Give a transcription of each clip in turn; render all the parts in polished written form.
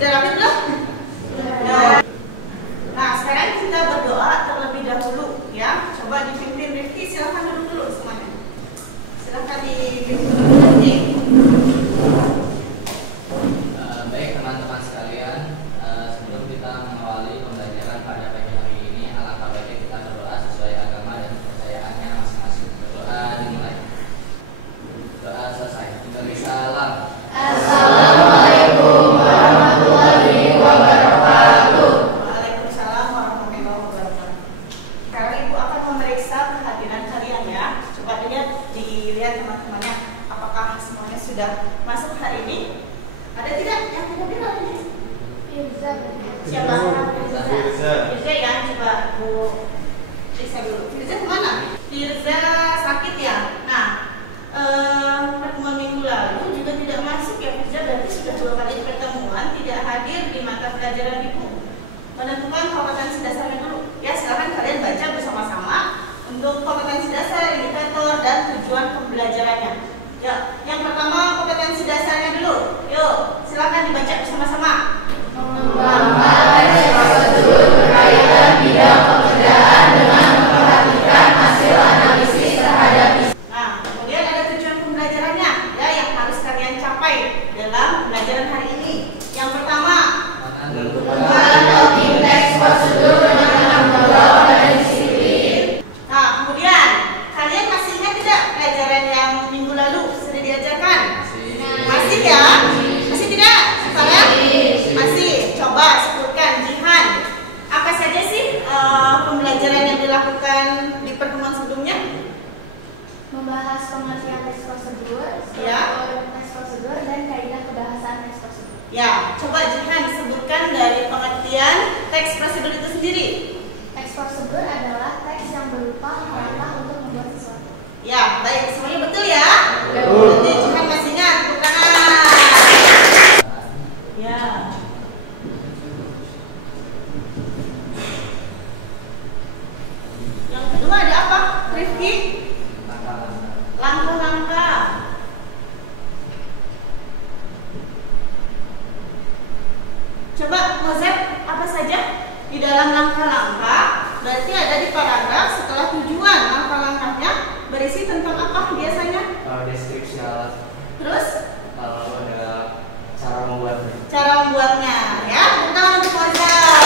Sudah rapi belum? Sudah. Nah, sekarang kita berdoa terlebih dahulu ya. Coba dipimpin Rifki, silahkan dulu semuanya. Silahkan dipimpin dulu. Baik teman-teman sekalian, sebelum kita mengawali pembelajaran pada pagi hari ini, alangkah baiknya kita berdoa sesuai agama dan kepercayaannya masing-masing. Berdoa dimulai. Doa selesai. Beri salam. Assalamualaikum warahmatullahi wabarakatuh. Waalaikumsalam warahmatullahi wabarakatuh. Sekarang Ibu akan memeriksa kehadiran kalian ya. Coba dilihat teman-temannya, apakah semuanya sudah masuk hari ini? Ada tidak yang tidak bilang ini? Firza. Siapa? Firza. Firza ya, coba Bu periksa dulu. Firza kemana? Firza sakit ya. Nah, pertemuan minggu lalu juga tidak masuk ya Firza, berarti sudah 2 kali pertemuan tidak hadir di mata pelajaran Ibu. Menentukan kompetensi dasarnya dulu. Ya, silakan kalian baca bersama-sama untuk kompetensi dasar, indikator, dan tujuan pembelajarannya. Ya, yang pertama kompetensi dasarnya dulu. Yuk, silakan dibaca bersama-sama. Mengembangkan prosedur berkaitan bidang pekerjaan dengan memperhatikan hasil analisis terhadap. Nah, kemudian ada tujuan pembelajarannya ya yang harus kalian capai dalam pembelajaran hari ini. Yang pertama, Menentukan objek teks prosedur dengan tanggung jawab dan disiplin. nah kemudian kalian masih ingat tidak pelajaran yang minggu lalu sudah diajarkan? Masih ya? Masih tidak? Kalian? Masih. Coba sebutkan Jihan. Apa saja sih pembelajaran yang dilakukan di pertemuan sebelumnya? Membahas pengertian teks prosedur, Ya. struktur teks prosedur, dan kaidah kebahasan teks prosedur. Ya, coba Jihan sebutkan dari pengertian teks prosedur itu sendiri. Teks prosedur adalah teks yang berupa langkah untuk membuat sesuatu. Ya, baik. Semuanya betul ya? Betul. Berarti Jihan masih ingat, tepuk tangan. Ya. Yang kedua ada apa, Rifki? Langkah-langkah. Coba Mozep, apa saja di dalam langkah-langkah? Berarti ada di paragraf setelah tujuan. Langkah-langkahnya berisi tentang apa biasanya? Deskripsi alat. Terus Lalu ada cara membuatnya. cara membuatnya ya. Kita untuk Mozep.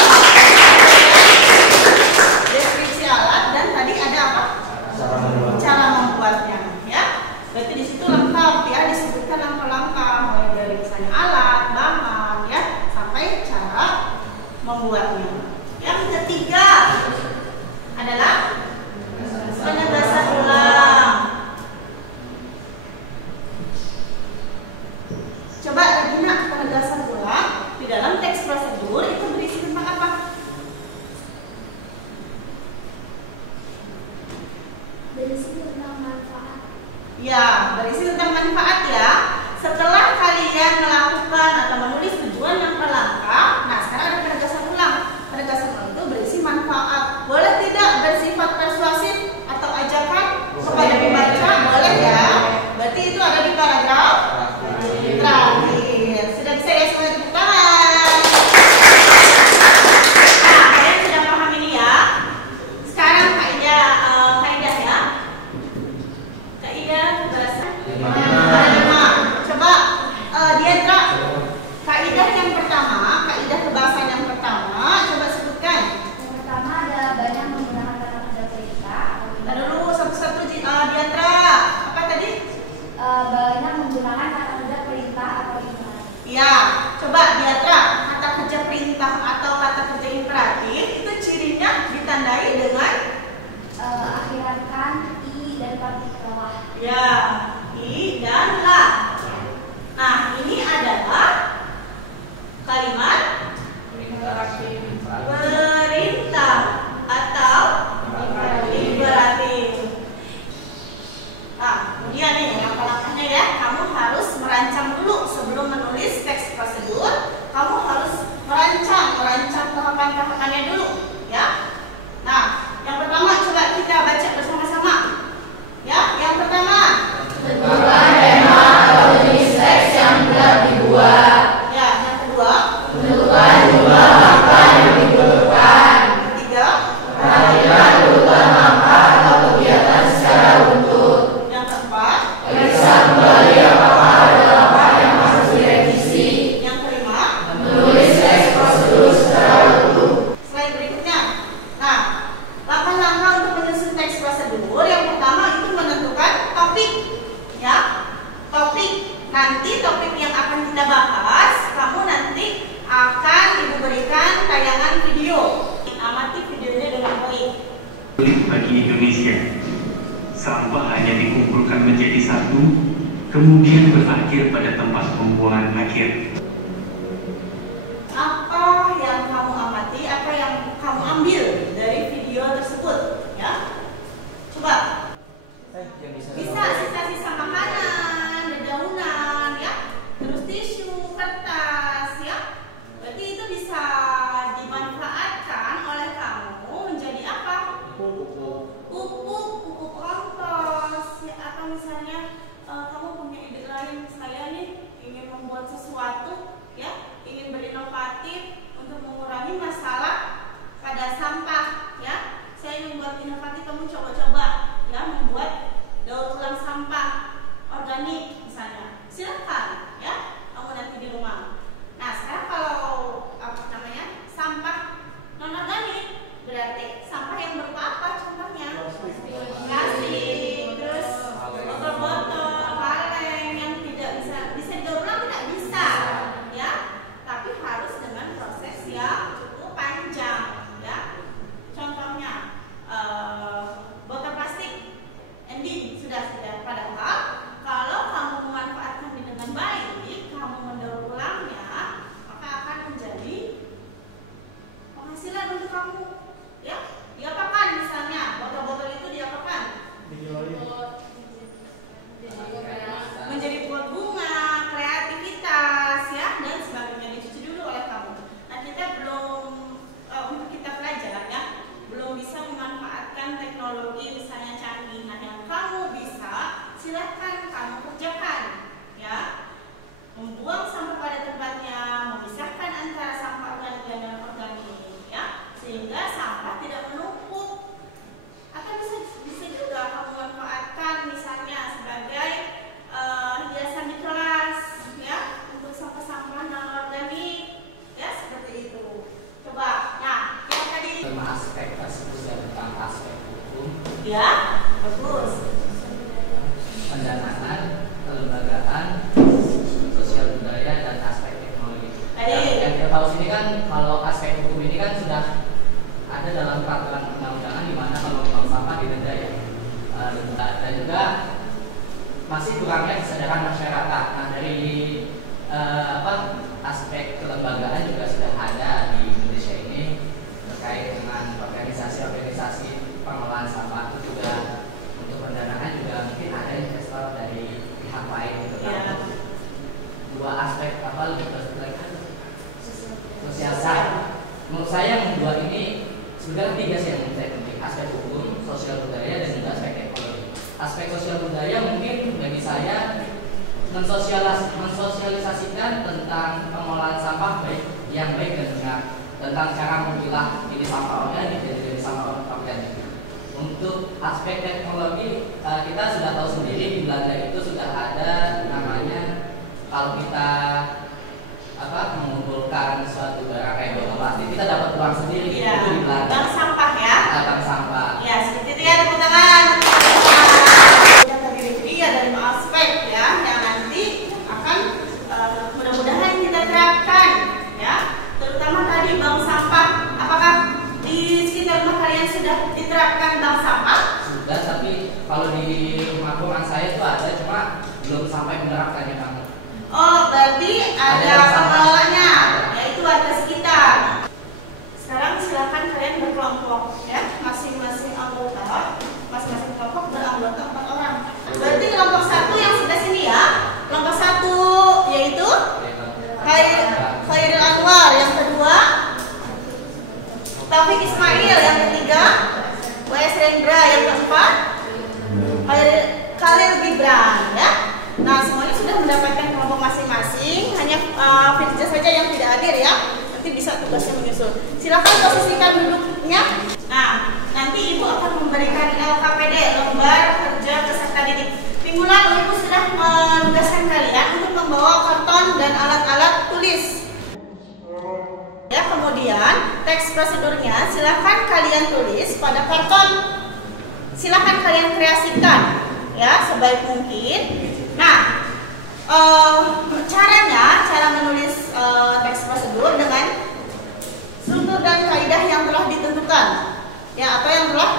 Deskripsi alat dan tadi ada apa? Cara membuat. Cara membuatnya ya. Berarti di situ lengkap ya, disebutkan langkah-langkah mulai dari misalnya alat, bahan ya, sampai cara membuatnya. Yang ketiga adalah penegasan ulang. Coba Regina, penegasan ulang di dalam teks prosedur itu berisi tentang apa? Berisi tentang manfaat. Ya, berisi tentang manfaat ya. Setelah kalian melakukan atau menulis tujuan langkah-langkah, nah sekarang ada penegasan ulang. Penegasan ulang itu berisi manfaat. Boleh tidak bersifat persuasif atau ajakan kepada pembaca? Boleh ya. Berarti itu ada di paragraf terakhir. Sudah bisa ya semuanya, tepuk tangan. Nah, kalian sudah paham ini ya. Sekarang kaidah ya. Kaidah bahasa. Coba Diandra Sulit bagi Indonesia. Sampah hanya dikumpulkan menjadi satu, kemudian berakhir pada tempat pembuangan akhir. Apa yang kamu amati, apa yang kamu ambil dari video tersebut, ya? Coba. Bisa sisa-sisa makanan, dedaunan, ya, terus tisu, kertas, ya. Berarti itu bisa dimanfaatkan oleh kamu menjadi apa? Pupuk kompos, ya, atau misalnya kamu punya ide lain, saya nih ingin membuat sesuatu, ya, ingin berinovatif untuk mengurangi masalah pada sampah, ya. Saya ingin membuat inovatif, kamu coba-coba, ya, membuat daur ulang sampah organik misalnya. Silakan, ya, kamu nanti di rumah. Nah, sekarang kalau apa namanya sampah non organik, berarti sampah yang berupa apa contohnya? Plastik, terus botol-botol, kaleng yang tidak bisa didaur ulang, tidak bisa, ya. Tapi harus dengan proses yang cukup panjang, ya. Contohnya botol plastik ending sudah. Padahal kalau kamu memanfaatkan dengan baik, kamu mendaur ulangnya, maka akan menjadi penghasilan untuk kamu, ya. Diapakan misalnya botol-botol itu diapakan? Menjadi pot bunga, kreativitas, ya, dan sebagainya. Dicuci dulu oleh kamu. Nah, kita belum untuk kita pelajar, ya, belum bisa memanfaatkan teknologi misalnya canggih. Nah, yang kamu bisa, silakan kamu kerjakan, ya. Membuang sampah pada tempatnya, memisahkan antara sampah organik dan non-organik, ya, sehingga sampah tidak menumpuk. Atau bisa juga kamu manfaatkan misalnya sebagai hiasan di kelas, ya, untuk sampah-sampah non-organik, ya, seperti itu. Coba, nah, yang tadi 5 aspek tersebut tentang aspek hukum, ya, bagus. pendanaan, kelembagaan, sosial budaya, dan aspek teknologi. Yang kita tahu sini kan kalau aspek hukum ini kan sudah ada dalam peraturan undang-undangan di mana kalau membuang sampah didenda, ya. Dan juga masih kurangnya kesadaran masyarakat. Nah, dari aspek kelembagaan juga sudah ada di Indonesia ini terkait dengan organisasi-organisasi pengelolaan sampah. Itu juga untuk pendanaan juga mungkin ada investor dari pihak lain gitu, ya. Dua aspek lebih berkaitan sosial. Menurut saya yang dua ini sebenarnya 3 sih yang menurut saya penting: aspek hukum, sosial budaya, dan juga aspek teknologi. Aspek sosial budaya mungkin bagi saya mensosialisasikan tentang pengelolaan sampah yang baik dan benar, tentang cara memilah ini sampah organik dan jenis sampah organik. Untuk aspek teknologi, kita sudah tahu sendiri di Belanda itu sudah ada namanya, kalau kita mengumpulkan suatu barang kayak botol plastik, kita dapat uang sendiri, ya, itu di Belanda. Bank sampah, ya. Bank sampah. Ya, seperti itu, ya, tepuk tangan. Yang terdiri dari 5 aspek, ya, yang nanti akan mudah-mudahan kita terapkan, ya. Terutama tadi bank sampah. Apakah di sekitar rumah kalian sudah diterapkan bank sampah? Sudah, tapi kalau di rumah kurang saya itu ada, cuma belum sampai menerapkannya kamu. Oh, berarti ada pengelolanya, yaitu warga sekitar. Sekarang silakan kalian berkelompok, ya, masing-masing anggota, masing-masing kelompok beranggota 4 orang. Berarti kelompok 1 yang sebelah sini, ya. Kelompok 1 yaitu Khairul Anwar, yang kedua Taufik Ismail, yang ketiga W.S. Rendra, yang keempat Khalil Gibran, ya. Nah, semuanya sudah mendapatkan kelompok masing-masing. Hanya Firza saja yang tidak hadir, ya. Nanti bisa tugasnya menyusul. Silakan posisikan duduknya. Nah, nanti Ibu akan memberikan LKPD, lembar kerja peserta didik. Minggu lalu Ibu sudah menugaskan kalian untuk membawa karton dan alat-alat tulis. Ya, kemudian teks prosedurnya silakan kalian tulis pada karton. Silakan kalian kreasikan, ya, sebaik mungkin. Nah, cara menulis teks prosedur dengan struktur dan kaidah yang telah ditentukan, ya, atau yang telah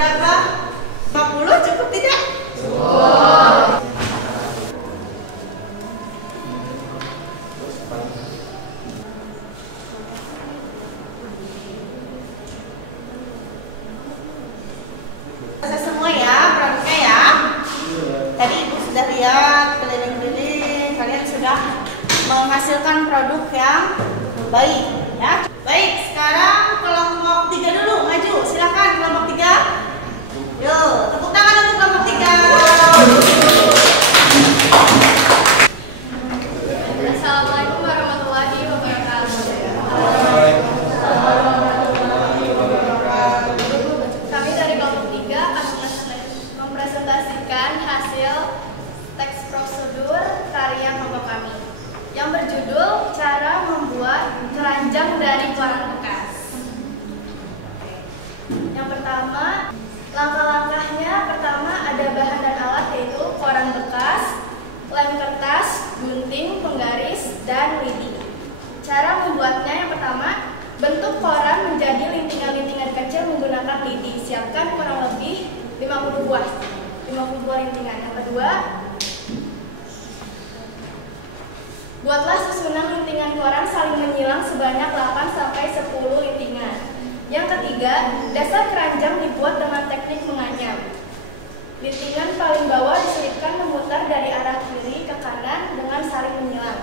berapa? 50 cukup tidak? Selesai semua ya produknya ya. Tadi Ibu sudah lihat keliling-keliling, kalian sudah menghasilkan produk yang baik ya. Baik, sekarang kelompok 3 dulu maju. Silakan kelompok 3. Yuk, tepuk tangan untuk kelompok 3. Assalamualaikum warahmatullahi wabarakatuh. Kami dari kelompok 3 akan mempresentasikan hasil teks prosedur karya kelompok kami yang berjudul cara membuat keranjang dari koran bekas. Yang pertama, langkah-langkahnya pertama ada bahan dan alat yaitu koran bekas, lem kertas, gunting, penggaris, dan lidi. Cara membuatnya yang pertama, bentuk koran menjadi lintingan-lintingan kecil menggunakan lidi. Siapkan kurang lebih 50 buah lintingan. Yang kedua, buatlah susunan lintingan koran saling menyilang sebanyak 8-10 lintingan. Yang ketiga, dasar keranjang dibuat dengan teknik menganyam. Lintingan paling bawah diselipkan memutar dari arah kiri ke kanan dengan saling menyilang.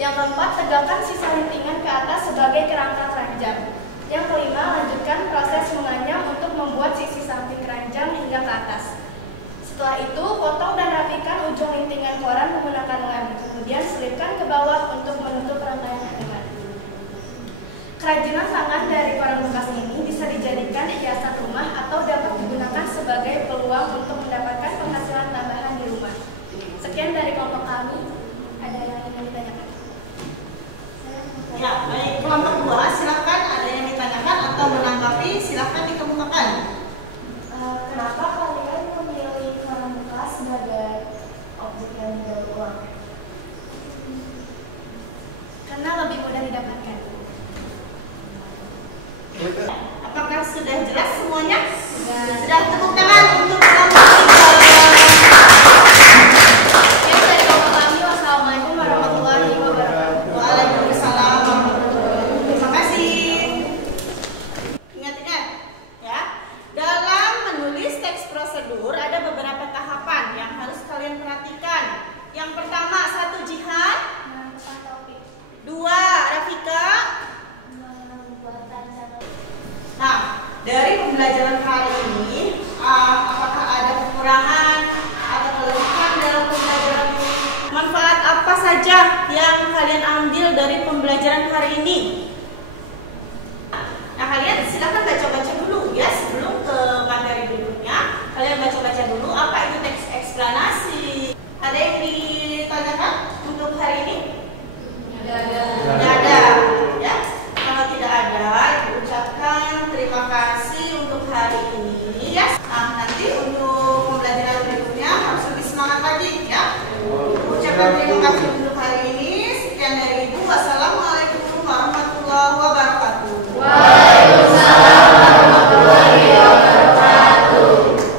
Yang keempat, tegakkan sisa lintingan ke atas sebagai kerangka keranjang. Yang kelima, lanjutkan proses menganyam untuk membuat sisi samping keranjang hingga ke atas. Setelah itu, potong dan rapikan ujung lintingan koran menggunakan lem. Kemudian selipkan ke bawah untuk menutup rangkaian anyaman. Kerajinan tangan dari koran bekas ini bisa dijadikan hiasan rumah atau dapat digunakan sebagai peluang untuk mendapatkan penghasilan tambahan di rumah. Sekian dari kelompok kami. Ada yang ingin ditanyakan? Ya, baik. Kelompok 2, silakan ada yang ditanyakan atau menanggapi, silakan dikemukakan. Kenapa kalian memilih koran bekas sebagai objek yang didaur ulang? Karena lebih mudah didapatkan. Apakah sudah jelas semuanya? Sudah, tepuk tangan untuk kelompok 3. Sekian dari kelompok kami. Wassalamualaikum warahmatullahi wabarakatuh. Waalaikumsalam warahmatullahi wabarakatuh. Terima kasih. Ingat-ingat ya, dalam menulis teks prosedur ada beberapa tahapan yang harus kalian perhatikan. Yang pertama, 1 Jihan, 2 Rafika. Nah, dari pembelajaran hari ini, apakah ada kekurangan atau kelebihan dalam pembelajaran ini? Manfaat apa saja yang kalian ambil dari pembelajaran hari ini? Nah, kalian silakan baca-baca dulu ya sebelum ke materi berikutnya. Kalian baca-baca dulu apa itu teks eksplanasi. Ada yang ditanyakan untuk hari ini? Tidak ada. Ya. Kalau tidak ada, Ibu ucapkan terima kasih untuk hari ini ya. Nah, nanti untuk pembelajaran berikutnya harus lebih semangat lagi ya. Ibu ucapkan terima kasih untuk hari ini. Sekian dari Ibu. Wassalamualaikum warahmatullahi wabarakatuh.